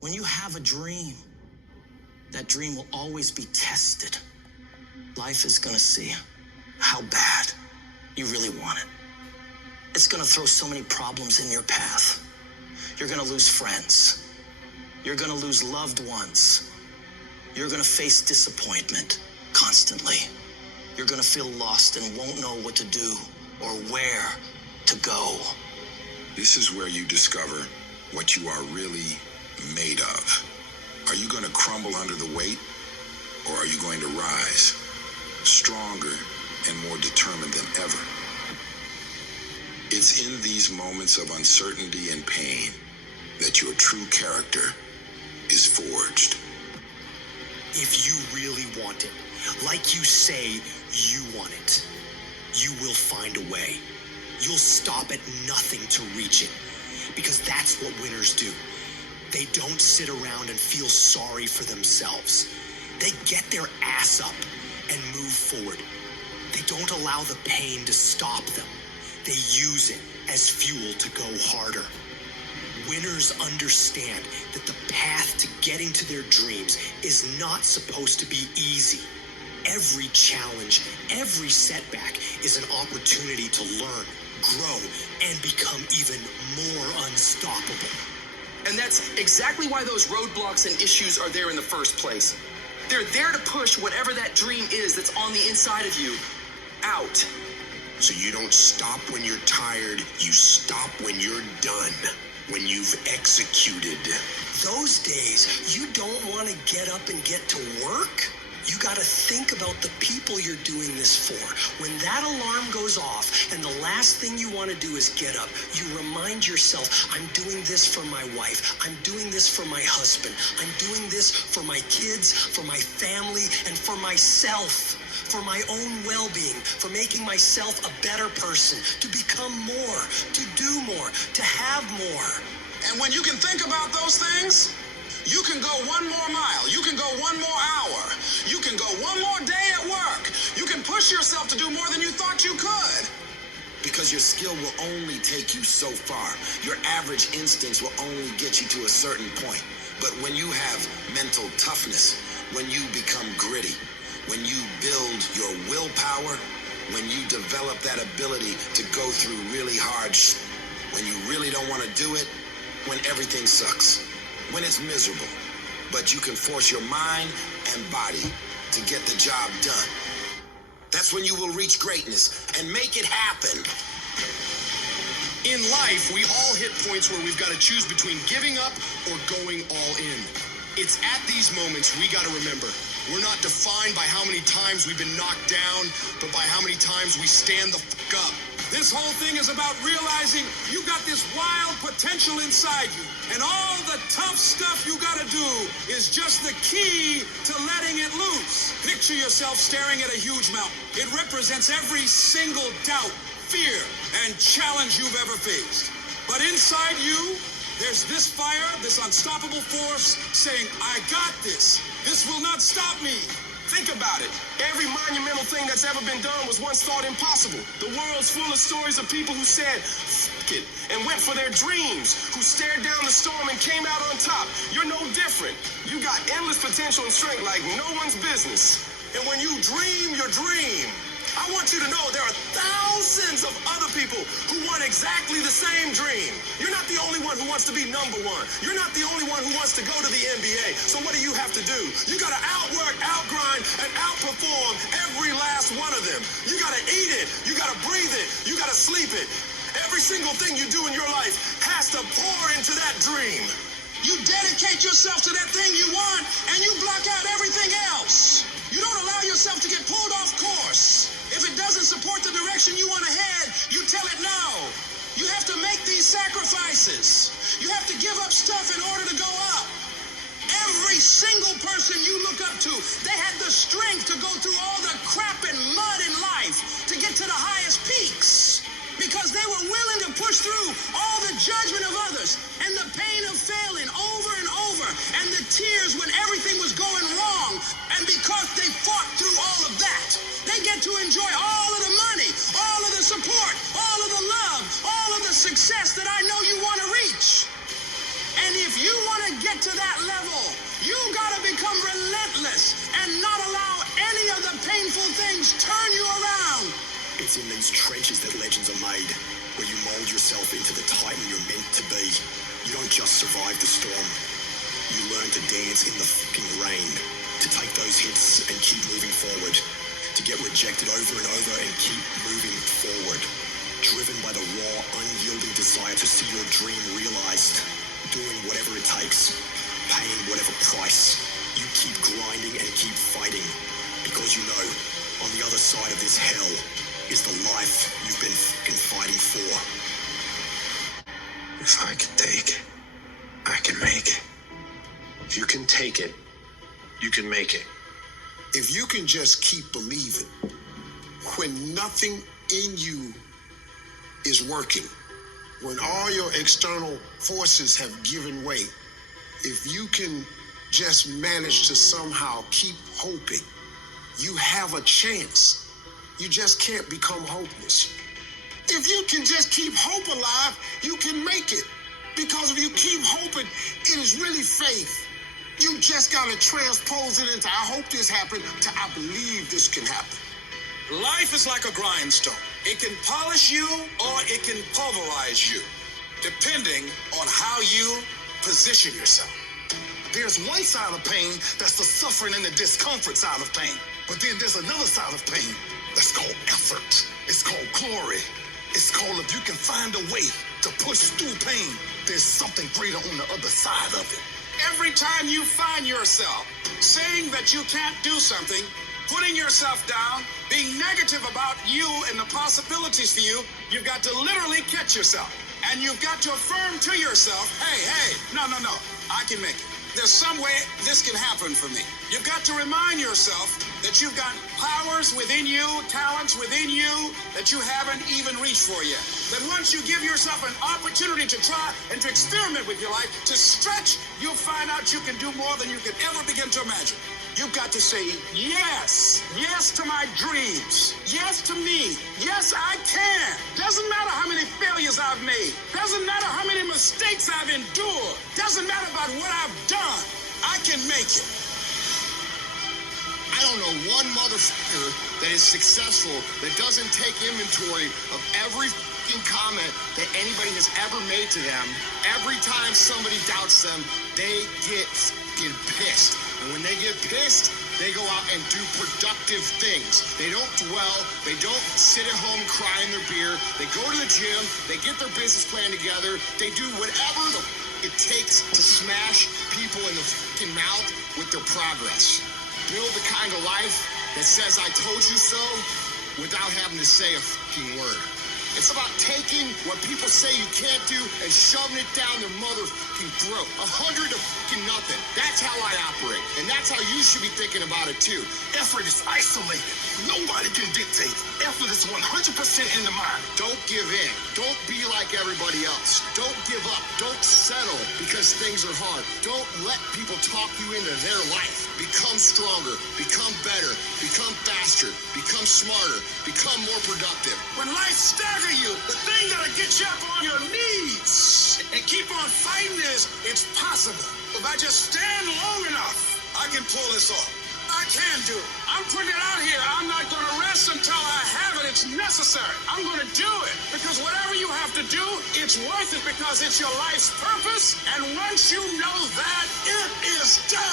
When you have a dream, that dream will always be tested. Life is gonna see how bad you really want it. It's gonna throw so many problems in your path. You're gonna lose friends. You're gonna lose loved ones. You're gonna face disappointment constantly. You're gonna feel lost and won't know what to do or where to go. This is where you discover what you are really made of. Are you going to crumble under the weight, or are you going to rise stronger and more determined than ever? It's in these moments of uncertainty and pain that your true character is forged. If you really want it, like you say you want it, you will find a way. You'll stop at nothing to reach it, because that's what winners do. They don't sit around and feel sorry for themselves. They get their ass up and move forward. They don't allow the pain to stop them. They use it as fuel to go harder. Winners understand that the path to getting to their dreams is not supposed to be easy. Every challenge, every setback is an opportunity to learn, grow, and become even more unstoppable. And that's exactly why those roadblocks and issues are there in the first place. They're there to push whatever that dream is that's on the inside of you out. So you don't stop when you're tired, you stop when you're done, when you've executed. Those days, you don't want to get up and get to work. You got to think about the people you're doing this for. When that alarm goes off and the last thing you want to do is get up, you remind yourself, I'm doing this for my wife. I'm doing this for my husband. I'm doing this for my kids, for my family, and for myself, for my own well-being, for making myself a better person, to become more, to do more, to have more. And when you can think about those things, you can go one more mile. You can go one more hour. You can go one more day at work. You can push yourself to do more than you thought you could. Because your skill will only take you so far. Your average instincts will only get you to a certain point. But when you have mental toughness, when you become gritty, when you build your willpower, when you develop that ability to go through really hard when you really don't want to do it, when everything sucks, when it's miserable, but you can force your mind and body to get the job done. That's when you will reach greatness and make it happen. In life, we all hit points where we've got to choose between giving up or going all in. It's at these moments we got to remember, we're not defined by how many times we've been knocked down, but by how many times we stand the fuck up. This whole thing is about realizing you got this wild potential inside you. And all the tough stuff you gotta do is just the key to letting it loose. Picture yourself staring at a huge mountain. It represents every single doubt, fear, and challenge you've ever faced. But inside you, there's this fire, this unstoppable force saying, I got this. This will not stop me. Think about it. Every monumental thing that's ever been done was once thought impossible. The world's full of stories of people who said, F it, and went for their dreams, who stared down the storm and came out on top. You're no different. You got endless potential and strength like no one's business. And when you dream your dream, I want you to know there are thousands of other people who want exactly the same dream. You're not the only one who wants to be number one. You're not the only one who wants to go to the NBA. So what do you have to do? You got to outwork, outgrind, and outperform every last one of them. You got to eat it. You got to breathe it. You got to sleep it. Every single thing you do in your life has to pour into that dream. You dedicate yourself to that thing you want, and you block out everything else. You don't allow yourself to get pulled off course. If it doesn't support the direction you want to head, you tell it no. You have to make these sacrifices. You have to give up stuff in order to go up. Every single person you look up to, they had the strength to go through all the crap and mud in life to get to the highest peaks. Because they were willing to push through all the judgment of others and the pain of failing over and over and the tears when everything was going wrong. And because they fought through all of that, they get to enjoy all of the money, all of the support, all of the love, all of the success that I know you want to reach. And if If you want to get to that level, you got to become relentless and not allow any of the painful things turn you around. It's in these trenches that legends are made, where you mold yourself into the titan you're meant to be. You don't just survive the storm. You learn to dance in the fucking rain, to take those hits and keep moving forward, to get rejected over and over and keep moving forward, driven by the raw, unyielding desire to see your dream realized, doing whatever it takes, paying whatever price. You keep grinding and keep fighting, because you know, on the other side of this hell is the life you've been fucking fighting for. If I can take, I can make it. If you can take it, you can make it. If you can just keep believing, when nothing in you is working, when all your external forces have given way, if you can just manage to somehow keep hoping, you have a chance. You just can't become hopeless. If you can just keep hope alive, you can make it. Because if you keep hoping, it is really faith. You just gotta transpose it into I hope this happened to I believe this can happen. Life is like a grindstone. It can polish you or it can pulverize you, depending on how you position yourself. There's one side of pain that's the suffering and the discomfort side of pain. But then there's another side of pain that's called effort. It's called glory. It's called if you can find a way to push through pain, there's something greater on the other side of it. Every time you find yourself saying that you can't do something, putting yourself down, being negative about you and the possibilities for you, you've got to literally catch yourself. And you've got to affirm to yourself, hey, no, I can make it. There's some way this can happen for me. You've got to remind yourself that you've got powers within you, talents within you that you haven't even reached for yet. That once you give yourself an opportunity to try and to experiment with your life, to stretch, you'll find out you can do more than you could ever begin to imagine. You've got to say yes to my dreams, yes to me, yes I can. Doesn't matter how many failures I've made, doesn't matter how many mistakes I've endured, doesn't matter about what I've done, I can make it. I don't know one motherfucker that is successful that doesn't take inventory of every fucking comment that anybody has ever made to them. Every time somebody doubts them, they get fucking pissed. And when they get pissed, they go out and do productive things. They don't dwell. They don't sit at home crying their beer. They go to the gym. They get their business plan together. They do whatever the it takes to smash people in the fucking mouth with their progress. Build the kind of life that says I told you so without having to say a fucking word. It's about taking what people say you can't do and shoving it down their motherfucking throat. 100 to fucking nothing. That's how I operate. And that's how you should be thinking about it too. Effort is isolated. Nobody can dictate. Effort is 100% in the mind. Don't give in. Don't be like everybody else. Don't give up. Don't settle because things are hard. Don't let people talk you into their life. Become stronger. Become better. Become faster. Become smarter. Become more productive. When life staggers you, the thing that'll get you up on your knees and keep on fighting is, it's possible. If I just stand long enough, I can pull this off. I can do it. I'm putting it out here. I'm not going to rest until I have it. It's necessary. I'm going to do it. Because whatever you have to do, it's worth it because it's your life's purpose. And once you know that, it is done.